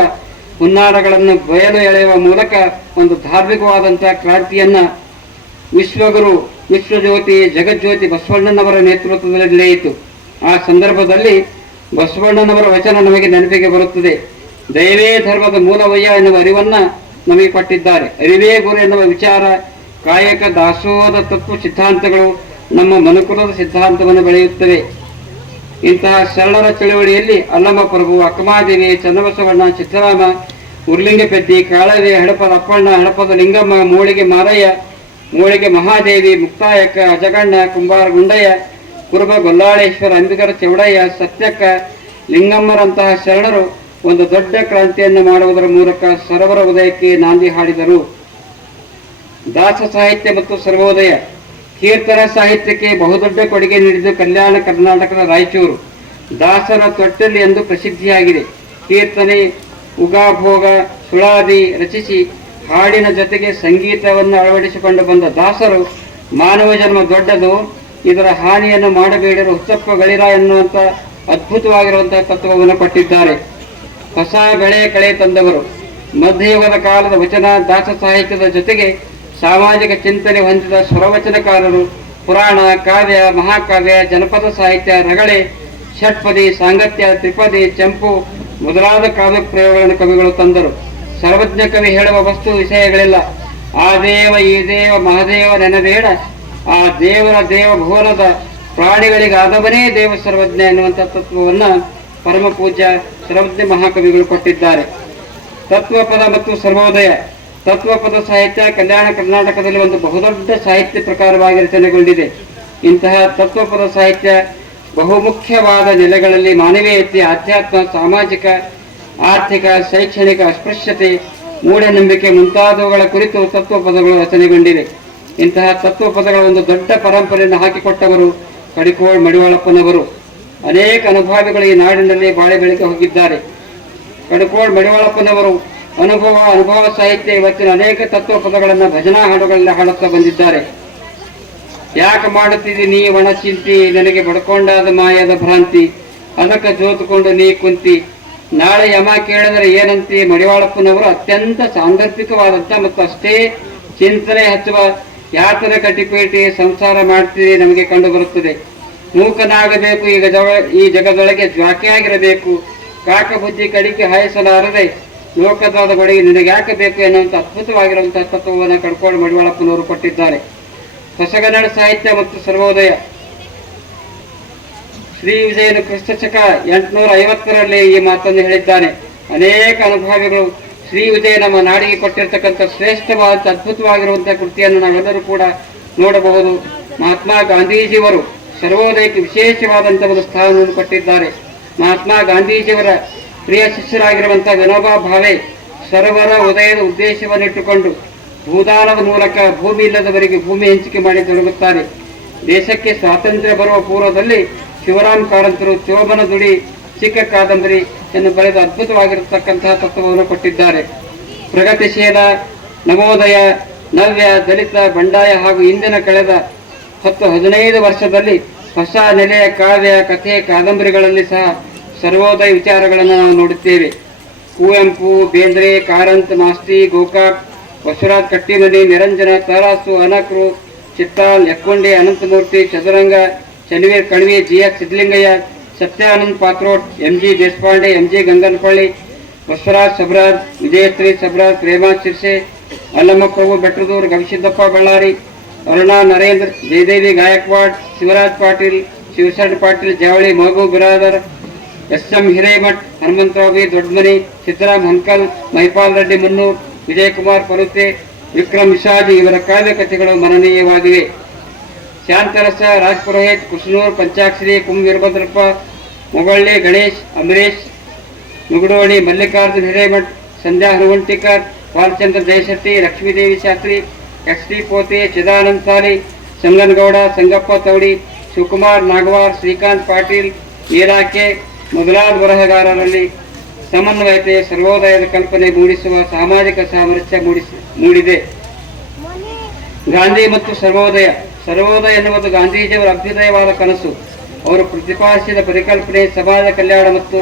S2: ಹುನ್ನಾರಗಳನ್ನು ಬಯಲು ಎಳೆಯುವ ಮೂಲಕ ಒಂದು ಧಾರ್ಮಿಕವಾದಂತಹ ಕ್ರಾಂತಿಯನ್ನ ವಿಶ್ವಗುರು ವಿಶ್ವಜ್ಯೋತಿ ಜಗಜ್ಯೋತಿ ಬಸವಣ್ಣನವರ ನೇತೃತ್ವದಲ್ಲಿ ನಡೆಯಿತು. ಆ ಸಂದರ್ಭದಲ್ಲಿ ಬಸವಣ್ಣನವರ ವಚನ ನಮಗೆ ನೆನಪಿಗೆ ಬರುತ್ತದೆ. ದೈವೇ ಧರ್ಮದ ಮೂಲವಯ್ಯ ಎನ್ನುವ ಅರಿವನ್ನ ನಮಗೆ ಕೊಟ್ಟಿದ್ದಾರೆ. ಅರಿವೇ ಗುರು ಎನ್ನುವ ವಿಚಾರ ಕಾಯಕ ದಾಸೋಹದ ತತ್ವ ಸಿದ್ಧಾಂತಗಳು ನಮ್ಮ ಮನುಕುಲದ ಸಿದ್ಧಾಂತವನ್ನು ಬೆಳೆಯುತ್ತವೆ. ಇಂತಹ ಶರಣರ ಚಳವಳಿಯಲ್ಲಿ ಅಲ್ಲಮ್ಮ ಪ್ರಭು, ಅಕ್ಕಮಾದೇವಿ, ಚನ್ನಬಸವಣ್ಣ, ಸಿದ್ದರಾಮ ಉರ್ಲಿಂಗಪೆದ್ದಿ ಕಾಳದೇ, ಹಡಪದ ಅಪ್ಪಣ್ಣ, ಹಡಪದ ಲಿಂಗಮ್ಮ, ಮೂಳಿಗೆ ಮಾರಯ್ಯ, ಮೂಳಿಗೆ ಮಹಾದೇವಿ ಮುಕ್ತಾಯಕ್ಕ ಅಜಗಣ್ಣ, ಕುಂಬಾರ ಗುಂಡಯ್ಯ, ಕುರುಬ ಗೊಲ್ಲಾಳೇಶ್ವರ ಅಂಬಿಕರ ಚೌಡಯ್ಯ, ಸತ್ಯಕ್ಕ, ಲಿಂಗಮ್ಮರಂತಹ ಶರಣರು ಒಂದು ದೊಡ್ಡ ಕ್ರಾಂತಿಯನ್ನು ಮಾಡುವುದರ ಮೂಲಕ ಸರೋವರ ಉದಯಕ್ಕೆ ನಾಂದಿ ಹಾಡಿದರು. ದಾಸ ಸಾಹಿತ್ಯ ಮತ್ತು ಸರ್ವೋದಯ ಕೀರ್ತನ ಸಾಹಿತ್ಯಕ್ಕೆ ಬಹುದೊಡ್ಡ ಕೊಡುಗೆ ನೀಡಿದ್ದು ಕಲ್ಯಾಣ ಕರ್ನಾಟಕದ ರಾಯಚೂರು. ದಾಸರ ತೊಟ್ಟಲ್ಲಿ ಎಂದು ಪ್ರಸಿದ್ಧಿಯಾಗಿದೆ. ಕೀರ್ತನೆ, ಉಗಾಭೋಗ, ಸುಳಾದಿ ರಚಿಸಿ ಹಾಡಿನ ಜೊತೆಗೆ ಸಂಗೀತವನ್ನು ಅಳವಡಿಸಿಕೊಂಡು ಬಂದ ದಾಸರು ಮಾನವ ಜನ್ಮ ದೊಡ್ಡದು, ಇದರ ಹಾನಿಯನ್ನು ಮಾಡಬೇಡಿರೋ ಹುಚ್ಚಪ್ಪ ಗಳಿರ ಎನ್ನುವಂತ ಅದ್ಭುತವಾಗಿರುವಂತಹ ತತ್ವವನ್ನು ಕೊಟ್ಟಿದ್ದಾರೆ. ಹೊಸ ಬೆಳೆ ಕಳೆ ತಂದವರು. ಮಧ್ಯಯುಗದ ಕಾಲದ ವಚನ ದಾಸ ಸಾಹಿತ್ಯದ ಜೊತೆಗೆ ಸಾಮಾಜಿಕ ಚಿಂತನೆ ಹೊಂದಿದ ಸ್ವರವಚನಕಾರರು ಪುರಾಣ, ಕಾವ್ಯ, ಮಹಾಕಾವ್ಯ, ಜನಪದ ಸಾಹಿತ್ಯ, ರಗಳೆ, ಷಟ್ಪದಿ, ಸಾಂಗತ್ಯ, ತ್ರಿಪದಿ, ಚಂಪು ಮೊದಲಾದ ಕಾವ್ಯ ಪ್ರಯೋಗಗಳನ್ನು ಕವಿಗಳು ತಂದರು. ಸರ್ವಜ್ಞ ಕವಿ ಹೇಳುವ ವಸ್ತು ವಿಷಯಗಳಿಲ್ಲ. ಆ ದೇವ, ಈ ದೇವ, ಮಹಾದೇವ ನೆನಬೇಡ. ಆ ದೇವರ ದೇವ ಭುವನದ ಪ್ರಾಣಿಗಳಿಗೆ ಆದವನೇ ದೇವ ಸರ್ವಜ್ಞ ಎನ್ನುವಂಥ ತತ್ವವನ್ನು ಪರಮ ಪೂಜ್ಯ ಸರ್ವಜ್ಞ ಮಹಾಕವಿಗಳು ಕೊಟ್ಟಿದ್ದಾರೆ. ತತ್ವಪದ ಮತ್ತು ಸರ್ವೋದಯ. ತತ್ವಪದ ಸಾಹಿತ್ಯ ಕಲ್ಯಾಣ ಕರ್ನಾಟಕದಲ್ಲಿ ಒಂದು ಬಹುದೊಡ್ಡ ಸಾಹಿತ್ಯ ಪ್ರಕಾರವಾಗಿ ರಚನೆಗೊಂಡಿದೆ. ಇಂತಹ ತತ್ವಪದ ಸಾಹಿತ್ಯ ಬಹುಮುಖ್ಯವಾದ ನೆಲೆಗಳಲ್ಲಿ ಮಾನವೀಯತೆ, ಆಧ್ಯಾತ್ಮ, ಸಾಮಾಜಿಕ, ಆರ್ಥಿಕ, ಶೈಕ್ಷಣಿಕ ಅಸ್ಪೃಶ್ಯತೆ, ಮೂಢನಂಬಿಕೆ ಮುಂತಾದವುಗಳ ಕುರಿತು ತತ್ವಪದಗಳು ರಚನೆಗೊಂಡಿವೆ. ಇಂತಹ ತತ್ವಪದಗಳ ಒಂದು ದೊಡ್ಡ ಪರಂಪರೆಯನ್ನು ಹಾಕಿಕೊಟ್ಟವರು ಕಡಿಕೋಳ್ ಮಡಿವಾಳಪ್ಪನವರು. ಅನೇಕ ಅನುಭಾವಿಗಳು ಈ ನಾಡಿನಲ್ಲಿ ಬಾಳೆ ಬೆಳಗ್ಗೆ ಹೋಗಿದ್ದಾರೆ. ಕಡಿಕೋಳ್ ಮಡಿವಾಳಪ್ಪನವರು ಅನುಭವ ಅನುಭವ ಸಾಹಿತ್ಯ ಇವತ್ತಿನ ಅನೇಕ ತತ್ವ ಪದಗಳನ್ನು ಭಜನಾ ಹಾಡುಗಳಲ್ಲಿ ಹಾಡುತ್ತಾ ಬಂದಿದ್ದಾರೆ. ಯಾಕೆ ಮಾಡುತ್ತಿದ್ದಿ ನೀ ಒಣ ಚಿಂತಿ ನನಗೆ ಬಡ್ಕೊಂಡಾದ ಮಾಯದ ಭ್ರಾಂತಿ, ಅದಕ್ಕೆ ಜೋತುಕೊಂಡು ನೀ ಕುಂತಿ. ನಾಳೆ ಯಮ ಕೇಳಿದರೆ ಏನಂತಿ? ಮಡಿವಾಳಪ್ಪನವರು ಅತ್ಯಂತ ಸಾಂದರ್ಭಿಕವಾದಂತ ಮತ್ತು ಅಷ್ಟೇ ಚಿಂತನೆ ಹಚ್ಚುವ ಯಾತನ ಕಟಿಪೇಟಿ ಸಂಸಾರ ಮಾಡ್ತಿದೆ ನಮಗೆ ಕಂಡು ಬರುತ್ತದೆ. ಮೂಕನಾಗಬೇಕು, ಈಗ ಈ ಜಗದೊಳಗೆ ಜ್ವಾಕಿಯಾಗಿರಬೇಕು. ಕಾಕ ಬುದ್ಧಿ ಕಡಿಕೆ ಹಾಯಿಸಲಾರದೆ ಲೋಕದಾದ ಬಳಿಗೆ ನಿನಗೆ ಯಾಕೆ ಬೇಕು ಎನ್ನುವಂತ ಅದ್ಭುತವಾಗಿರುವಂತಹ ತತ್ವವನ್ನು ಕಂಡುಕೊಂಡು ಮಡಿವಾಳಪ್ಪನವರು ಕೊಟ್ಟಿದ್ದಾರೆ. ಹೊಸಗನ್ನಡ ಸಾಹಿತ್ಯ ಮತ್ತು ಸರ್ವೋದಯ. ಶ್ರೀ ವಿಜಯನ ಕ್ರಿಸ್ತಶಕ ಎಂಟುನೂರ ಐವತ್ತರಲ್ಲಿ ಈ ಮಾತನ್ನು ಹೇಳಿದ್ದಾನೆ. ಅನೇಕ ಅನುಭವಿಗಳು ಶ್ರೀ ವಿಜಯ ನಮ್ಮ ನಾಡಿಗೆ ಕೊಟ್ಟಿರ್ತಕ್ಕಂಥ ಶ್ರೇಷ್ಠವಾದ ಅದ್ಭುತವಾಗಿರುವಂತಹ ಕೃತಿಯನ್ನು ನಾವೆಲ್ಲರೂ ಕೂಡ ನೋಡಬಹುದು. ಮಹಾತ್ಮ ಗಾಂಧೀಜಿಯವರು ಸರ್ವೋದಯಕ್ಕೆ ವಿಶೇಷವಾದಂತಹ ಒಂದು ಸ್ಥಾನವನ್ನು ಕೊಟ್ಟಿದ್ದಾರೆ. ಮಹಾತ್ಮ ಗಾಂಧೀಜಿಯವರ ಪ್ರಿಯ ಶಿಷ್ಯರಾಗಿರುವಂತಹ ವಿನೋಬಾ ಭಾವೆ ಸರ್ವರ ಉದಯದ ಉದ್ದೇಶವನ್ನಿಟ್ಟುಕೊಂಡು ಭೂದಾನದ ಮೂಲಕ ಭೂಮಿ ಇಲ್ಲದವರಿಗೆ ಭೂಮಿ ಹಂಚಿಕೆ ಮಾಡಿ ತೊಡಗುತ್ತಾರೆ. ದೇಶಕ್ಕೆ ಸ್ವಾತಂತ್ರ್ಯ ಬರುವ ಪೂರ್ವದಲ್ಲಿ ಶಿವರಾಮ್ ಕಾರಂತರು ಚೋಬನ ದುಡಿ, ಚಿಕ್ಕ ಕಾದಂಬರಿ ಎಂದು ಬರೆದು ಅದ್ಭುತವಾಗಿರತಕ್ಕಂತಹ ತತ್ವವನ್ನು ಕೊಟ್ಟಿದ್ದಾರೆ. ಪ್ರಗತಿಶೀಲ, ನವೋದಯ, ನವ್ಯ, ದಲಿತ, ಬಂಡಾಯ ಹಾಗೂ ಇಂದಿನ ಕಳೆದ ಹತ್ತು ಹದಿನೈದು ವರ್ಷದಲ್ಲಿ ಹೊಸ ನೆಲೆಯ ಕಾವ್ಯ, ಕಥೆ, ಕಾದಂಬರಿಗಳಲ್ಲಿ ಸಹ ಸರ್ವೋದಯ ವಿಚಾರಗಳನ್ನು ನಾವು ನೋಡುತ್ತೇವೆ. Kuvempu, Bendre, Karanth, Masti, Gokak, Basavaraj Kattimani Niranjana, Tarasu, Anakru, Chittal, Ekkundi, Ananthamurthy, Chaduranga Chanveer Kanvi G S Siddalingaiah, Satyanand Patrot, M G Deshpande, M G Gangannapalli, Basavaraj Sabraj Vijayashree Sabraj Prema Shirse Allamma Prabhu Bettadur Gavisiddappa Ballari, Aruna Narendra, Jayadevi Gaikwad, Shivraj Patil, Shivasharana Patil, Javali, ಮಗು, ಬಿರಾದರ್ ಎಸ್ ಎಂ ಹಿರೇಮಠ್ ಹನುಮಂತರಾವಿ ದೊಡ್ಡಮನಿ ಸಿದ್ದರಾಮ್ ಹಂಕಲ್ ಮಹಿಪಾಲ್ ರೆಡ್ಡಿ, ಮುನ್ನೂರ್, ವಿಜಯಕುಮಾರ್ ಪರುತೆ, ವಿಕ್ರಮ್ ವಿಷಾಜಿ ಇವರ ಕಾವ್ಯ ಕಥೆಗಳು ಮನನೀಯವಾಗಿವೆ. ಶಾಂತರಸ ರಾಜ್ ಪುರೋಹಿತ್ ಕುಷ್ಣೂರ್ ಪಂಚಾಕ್ಷರಿ ಕುಂ ವೀರಭದ್ರಪ್ಪ ಮೊಗಳ್ಳಿ, ಗಣೇಶ್, ಅಮರೇಶ್ ನುಗುಡೋಣಿ ಮಲ್ಲಿಕಾರ್ಜುನ್ ಹಿರೇಮಠ್, ಸಂಧ್ಯಾ ಹನುವಂಟಿಕರ್ ಬಾಲಚಂದ್ರ ಜಯಶೆಟ್ಟಿ, ಲಕ್ಷ್ಮೀದೇವಿ ಶಾಸ್ತ್ರಿ, ಎಸ್ ಟಿ ಪೋತೆ, ಚಿದಾನಂದ್ ಸಾಲಿ, ಸಂಗನಗೌಡ, ಸಂಗಪ್ಪ ತೌಡಿ, ಶಿವಕುಮಾರ್ ನಾಗವಾರ್, ಶ್ರೀಕಾಂತ್ ಪಾಟೀಲ್ ಈರಾಕೆ ಮೊದಲಾದ ಬರಹಗಾರರಲ್ಲಿ ಸಮನ್ವಯತೆ, ಸರ್ವೋದಯದ ಕಲ್ಪನೆ ಮೂಡಿಸುವ ಸಾಮಾಜಿಕ ಸಾಮರಸ್ಯ ಮೂಡಿಸಿ, ಮೂಡಿದೆ. ಗಾಂಧಿ ಮತ್ತು ಸರ್ವೋದಯ. ಸರ್ವೋದಯ ಎನ್ನುವುದು ಗಾಂಧೀಜಿಯವರ ಅಭ್ಯುದಯವಾದ ಕನಸು. ಅವರು ಪ್ರತಿಪಾದಿಸಿದ ಪರಿಕಲ್ಪನೆ ಸಮಾಜ ಕಲ್ಯಾಣ ಮತ್ತು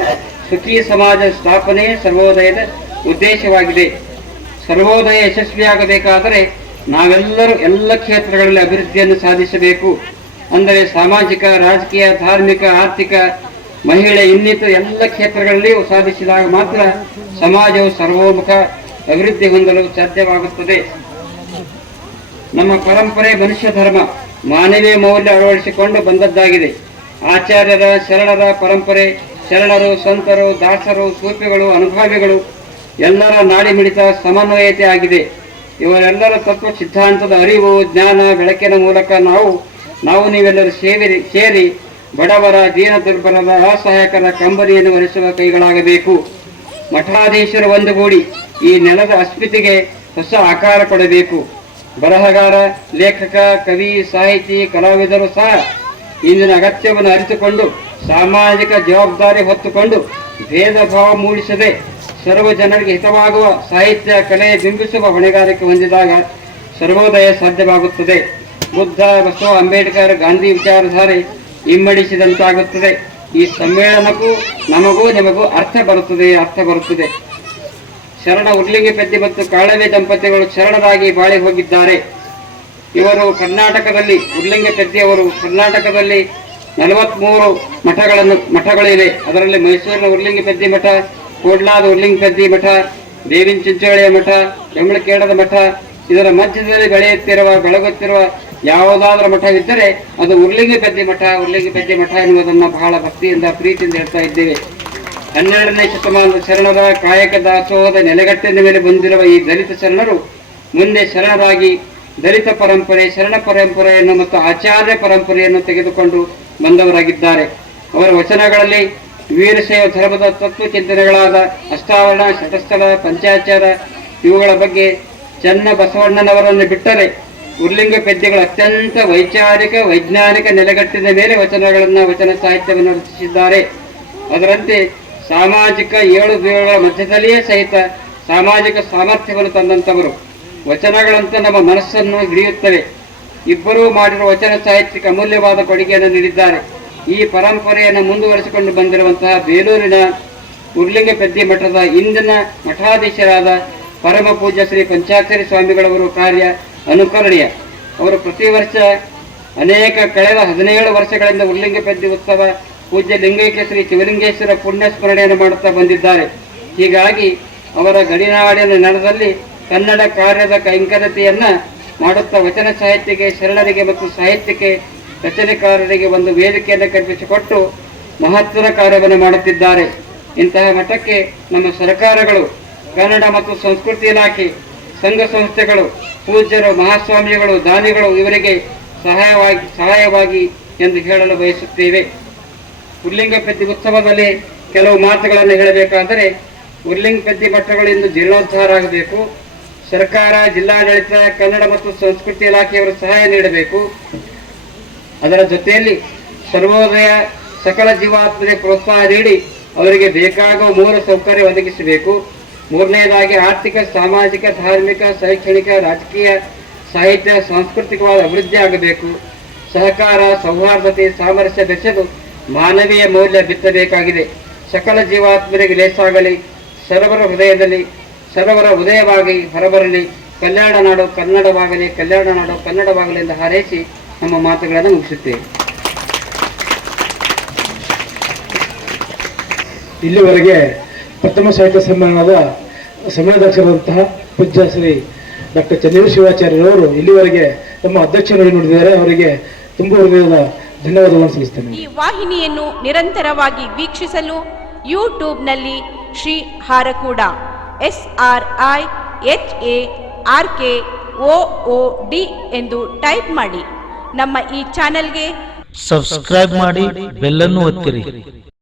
S2: ಸುಖಿ ಸಮಾಜ ಸ್ಥಾಪನೆ ಸರ್ವೋದಯದ ಉದ್ದೇಶವಾಗಿದೆ. ಸರ್ವೋದಯ ಯಶಸ್ವಿಯಾಗಬೇಕಾದರೆ ನಾವೆಲ್ಲರೂ ಎಲ್ಲ ಕ್ಷೇತ್ರಗಳಲ್ಲಿ ಅಭಿವೃದ್ಧಿಯನ್ನು ಸಾಧಿಸಬೇಕು. ಅಂದರೆ ಸಾಮಾಜಿಕ, ರಾಜಕೀಯ, ಧಾರ್ಮಿಕ, ಆರ್ಥಿಕ ಮಹಿಳೆ ಇನ್ನಿತರ ಎಲ್ಲ ಕ್ಷೇತ್ರಗಳಲ್ಲಿಯೂ ಸಾಧಿಸಿದಾಗ ಮಾತ್ರ ಸಮಾಜವು ಸರ್ವೋಮುಖ ಅಭಿವೃದ್ಧಿ ಹೊಂದಲು ಸಾಧ್ಯವಾಗುತ್ತದೆ. ನಮ್ಮ ಪರಂಪರೆ ಮನುಷ್ಯ ಧರ್ಮ ಮಾನವೀಯ ಮೌಲ್ಯ ಅಳವಡಿಸಿಕೊಂಡು ಬಂದದ್ದಾಗಿದೆ. ಆಚಾರ್ಯರ ಶರಣರ ಪರಂಪರೆ, ಶರಣರು, ಸಂತರು, ದಾಸರು ಸೂಪಿಗಳು ಅನುಭವಿಗಳು ಎಲ್ಲರ ನಾಡಿ ಮಿಡಿತ ಸಮನ್ವಯತೆ ಆಗಿದೆ. ಇವರೆಲ್ಲರ ತತ್ವ ಸಿದ್ಧಾಂತದ ಅರಿವು, ಜ್ಞಾನ, ಬೆಳಕಿನ ಮೂಲಕ ನಾವು ನಾವು ನೀವೆಲ್ಲರೂ ಸೇರಿ ಸೇರಿ ಬಡವರ ದೀನ ದುರ್ಬಲರ ಅಸಹಾಯಕರ ಕಂಬರಿಯನ್ನು ಒರೆಸುವ ಕೈಗಳಾಗಬೇಕು. ಮಠಾಧೀಶರು ಒಂದುಗೂಡಿ ಈ ನೆಲದ ಅಸ್ಮಿತೆಗೆ ಹೊಸ ಆಕಾರ ಕೊಡಬೇಕು. ಬರಹಗಾರ, ಲೇಖಕ, ಕವಿ, ಸಾಹಿತಿ, ಕಲಾವಿದರು ಸಹ ಇಂದಿನ ಅಗತ್ಯವನ್ನು ಅರಿತುಕೊಂಡು, ಸಾಮಾಜಿಕ ಜವಾಬ್ದಾರಿ ಹೊತ್ತುಕೊಂಡು ಭೇದ ಭಾವ ಮೂಡಿಸದೆ ಸರ್ವ ಜನರಿಗೆ ಹಿತವಾಗುವ ಸಾಹಿತ್ಯ, ಕಲೆ ಬಿಂಬಿಸುವ ಹೊಣೆಗಾರಿಕೆ ಹೊಂದಿದಾಗ ಸರ್ವೋದಯ ಸಾಧ್ಯವಾಗುತ್ತದೆ. ಬುದ್ಧ ಬಸವ ಅಂಬೇಡ್ಕರ್ ಗಾಂಧಿ ವಿಚಾರಧಾರೆ ಇಮ್ಮಡಿಸಿದಂತಾಗುತ್ತದೆ ಈ ಸಮ್ಮೇಳನಕ್ಕೂ ನಮಗೂ ನಿಮಗೂ ಅರ್ಥ ಬರುತ್ತದೆ ಅರ್ಥ ಬರುತ್ತದೆ. ಶರಣ ಉರ್ಲಿಂಗಿ ಪೆದ್ದಿ ಮತ್ತು ಕಾಳವೆ ದಂಪತಿಗಳು ಶರಣರಾಗಿ ಬಾಳಿ ಹೋಗಿದ್ದಾರೆ. ಇವರು ಕರ್ನಾಟಕದಲ್ಲಿ, ಉರ್ಲಿಂಗ ಪೆದ್ದಿಯವರು ಕರ್ನಾಟಕದಲ್ಲಿ ನಲವತ್ಮೂರು ಮಠಗಳನ್ನು, ಮಠಗಳಿವೆ. ಅದರಲ್ಲಿ ಮೈಸೂರಿನ ಉರ್ಲಿಂಗಿ ಪೆದ್ದಿ ಮಠ, ಕೋಡ್ಲಾದ ಉರ್ಲಿಂಗ ಪೆದ್ದಿ ಮಠ, ದೇವಿನ ಚಿಂಚೋಳಿಯ ಮಠ, ಯಮಳಕೇಡದ ಮಠ, ಇದರ ಮಧ್ಯದಲ್ಲಿ ಬೆಳೆಯುತ್ತಿರುವ, ಬೆಳಗುತ್ತಿರುವ ಯಾವುದಾದ್ರೂ ಮಠವಿದ್ದರೆ ಅದು ಉರ್ಲಿಂಗಿ ಪೆದ್ದಿ ಮಠ, ಉರ್ಲಿಂಗಿ ಪೆದ್ದಿ ಮಠ ಎನ್ನುವುದನ್ನು ಬಹಳ ಭಕ್ತಿಯಿಂದ, ಪ್ರೀತಿಯಿಂದ ಹೇಳ್ತಾ ಇದ್ದೇವೆ. ಹನ್ನೆರಡನೇ ಶತಮಾನದ ಶರಣರ ಕಾಯಕ ದಾಸೋಹದ ನೆಲೆಗಟ್ಟಿನ ಮೇಲೆ ಬಂದಿರುವ ಈ ದಲಿತ ಶರಣರು ಮುಂದೆ ಶರಣರಾಗಿ ದಲಿತ ಪರಂಪರೆ, ಶರಣ ಪರಂಪರೆಯನ್ನು ಮತ್ತು ಆಚಾರ್ಯ ಪರಂಪರೆಯನ್ನು ತೆಗೆದುಕೊಂಡು ಬಂದವರಾಗಿದ್ದಾರೆ. ಅವರ ವಚನಗಳಲ್ಲಿ ವೀರಶೈವ ಧರ್ಮದ ತತ್ವ ಚಿಂತನೆಗಳಾದ ಅಷ್ಟಾವರಣ ಶತಸ್ಥಳ ಪಂಚಾಚಾರ ಇವುಗಳ ಬಗ್ಗೆ ಚನ್ನ ಬಸವಣ್ಣನವರನ್ನು ಬಿಟ್ಟರೆ ಉರ್ಲಿಂಗ ಪದ್ಯಗಳು ಅತ್ಯಂತ ವೈಚಾರಿಕ, ವೈಜ್ಞಾನಿಕ ನೆಲೆಗಟ್ಟಿದ ಮೇಲೆ ವಚನಗಳನ್ನು, ವಚನ ಸಾಹಿತ್ಯವನ್ನು ರಚಿಸಿದ್ದಾರೆ. ಅದರಂತೆ ಸಾಮಾಜಿಕ ಏಳು ಬೀಳುಗಳ ಮಧ್ಯದಲ್ಲಿಯೇ ಸಹಿತ ಸಾಮಾಜಿಕ ಸಾಮರ್ಥ್ಯವನ್ನು ತಂದಂತವರು ವಚನಗಳಂತೆ ನಮ್ಮ ಮನಸ್ಸನ್ನು ಹಿಡಿಯುತ್ತವೆ. ಇಬ್ಬರೂ ಮಾಡಿರುವ ವಚನ ಸಾಹಿತ್ಯಕ್ಕೆ ಅಮೂಲ್ಯವಾದ ಕೊಡುಗೆಯನ್ನು ನೀಡಿದ್ದಾರೆ. ಈ ಪರಂಪರೆಯನ್ನು ಮುಂದುವರೆಸಿಕೊಂಡು ಬಂದಿರುವಂತಹ ಬೇಲೂರಿನ ಉರ್ಲಿಂಗ ಪೆದ್ದಿ ಮಠದ ಇಂದಿನ ಮಠಾಧೀಶರಾದ ಪರಮ ಪೂಜ್ಯ ಶ್ರೀ ಪಂಚಾಕ್ಷರಿ ಸ್ವಾಮಿಗಳವರು ಕಾರ್ಯ ಅನುಕರಣೀಯ ಅವರು ಪ್ರತಿ ವರ್ಷ ಅನೇಕ ಕಳೆದ ಹದಿನೇಳು ವರ್ಷಗಳಿಂದ ಉರ್ಲಿಂಗ ಪೆದ್ದಿ ಉತ್ಸವ, ಪೂಜ್ಯ ಲಿಂಗೈಕೆ ಶ್ರೀ ಶಿವಲಿಂಗೇಶ್ವರ ಪುಣ್ಯ ಸ್ಮರಣೆಯನ್ನು ಮಾಡುತ್ತಾ ಬಂದಿದ್ದಾರೆ. ಹೀಗಾಗಿ ಅವರ ಗಡಿನಾಡಿನ ನೆಲದಲ್ಲಿ ಕನ್ನಡ ಕಾರ್ಯದ ಕೈಂಕರ್ಯತೆಯನ್ನ ಮಾಡುತ್ತಾ ವಚನ ಸಾಹಿತ್ಯಕ್ಕೆ, ಶರಣರಿಗೆ ಮತ್ತು ಸಾಹಿತ್ಯಕ್ಕೆ ರಚನೆಕಾರರಿಗೆ ಒಂದು ವೇದಿಕೆಯನ್ನು ಕಲ್ಪಿಸಿಕೊಟ್ಟು ಮಹತ್ವದ ಕಾರ್ಯವನ್ನು ಮಾಡುತ್ತಿದ್ದಾರೆ. ಇಂತಹ ಮಟ್ಟಕ್ಕೆ ನಮ್ಮ ಸರ್ಕಾರಗಳು, ಕನ್ನಡ ಮತ್ತು ಸಂಸ್ಕೃತಿ ಇಲಾಖೆ, ಸಂಘ ಸಂಸ್ಥೆಗಳು ಪೂಜ್ಯರು, ಮಹಾಸ್ವಾಮಿಗಳು, ದಾನಿಗಳು ಇವರಿಗೆ ಸಹಾಯವಾಗಿ ಸಹಾಯವಾಗಿ ಎಂದು ಹೇಳಲು ಬಯಸುತ್ತೇವೆ. ಉರ್ಲಿಂಗ ಪೆದ್ದಿ ಉತ್ಸವದಲ್ಲಿ ಕೆಲವು ಮಾತುಗಳನ್ನು ಹೇಳಬೇಕಾದರೆ ಉರ್ಲಿಂಗ ಪೆದ್ದಿ ಮಠಗಳು ಇಂದು ಜೀರ್ಣೋದ್ಧಾರ ಆಗಬೇಕು ಸರ್ಕಾರ, ಜಿಲ್ಲಾಡಳಿತ, ಕನ್ನಡ ಮತ್ತು ಸಂಸ್ಕೃತಿ ಇಲಾಖೆಯವರು ಸಹಾಯ ನೀಡಬೇಕು. ಅದರ ಜೊತೆಯಲ್ಲಿ ಸರ್ವೋದಯ ಸಕಲ ಜೀವಾತ್ಮರಿಗೆ ಪ್ರೋತ್ಸಾಹ ನೀಡಿ ಅವರಿಗೆ ಬೇಕಾಗುವ ಮೂಲ ಸೌಕರ್ಯ ಒದಗಿಸಬೇಕು. ಮೂರನೆಯದಾಗಿ ಆರ್ಥಿಕ, ಸಾಮಾಜಿಕ, ಧಾರ್ಮಿಕ, ಶೈಕ್ಷಣಿಕ, ರಾಜಕೀಯ, ಸಾಹಿತ್ಯ, ಸಾಂಸ್ಕೃತಿಕವಾದ ಅಭಿವೃದ್ಧಿ ಆಗಬೇಕು. ಸಹಕಾರ, ಸೌಹಾರ್ದತೆ, ಸಾಮರಸ್ಯ ಬೆಸೆದು ಮಾನವೀಯ ಮೌಲ್ಯ ಬಿತ್ತಬೇಕಾಗಿದೆ. ಸಕಲ ಜೀವಾತ್ಮರಿಗೆ ಲೇಸಾಗಲಿ. ಸರ್ವರ ಹೃದಯದಲ್ಲಿ, ಸರ್ವರ ಉದಯವಾಗಿ ಹೊರಬರಲಿ. ಕಲ್ಯಾಣ ನಾಡು ಕನ್ನಡವಾಗಲಿ, ಕಲ್ಯಾಣ ನಾಡು ಕನ್ನಡವಾಗಲಿ ಎಂದು ಹಾರೈಸಿ ನಮ್ಮ ಮಾತುಗಳನ್ನು ಮುಗಿಸುತ್ತೇವೆ.
S3: ಇಲ್ಲಿವರೆಗೆ ಪ್ರಥಮ ಸಾಹಿತ್ಯ ಸಮ್ಮೇಳನದ ಸಮಯಾಧ್ಯಕ್ಷರಾದಂತಹ ಪೂಜ್ಯ ಶ್ರೀ ಡಾಕ್ಟರ್ ಚಂದ್ರ ಶಿವಾಚಾರ್ಯರವರು ಇಲ್ಲಿವರೆಗೆ ತಮ್ಮ ಅಧ್ಯಕ್ಷರು ನೋಡಿದ್ದಾರೆ. ನುಡಿದಿದ್ದಾರೆ ಅವರಿಗೆ ತುಂಬ ಹೃದಯದ ಧನ್ಯವಾದಗಳನ್ನು ಸಲ್ಲಿಸ್ತೇನೆ
S1: ಈ ವಾಹಿನಿಯನ್ನು ನಿರಂತರವಾಗಿ ವೀಕ್ಷಿಸಲು ಯೂಟ್ಯೂಬ್ನಲ್ಲಿ Shri Harakuda S R I H A R K O O D ಎಂದು ಟೈಪ್ ಮಾಡಿ. ನಮ್ಮ ಈ ಚಾನೆಲ್ಗೆ
S4: ಸಬ್ಸ್ಕ್ರೈಬ್ ಮಾಡಿ ಬೆಲ್ಲನ್ನು ಒತ್ತಿರಿ.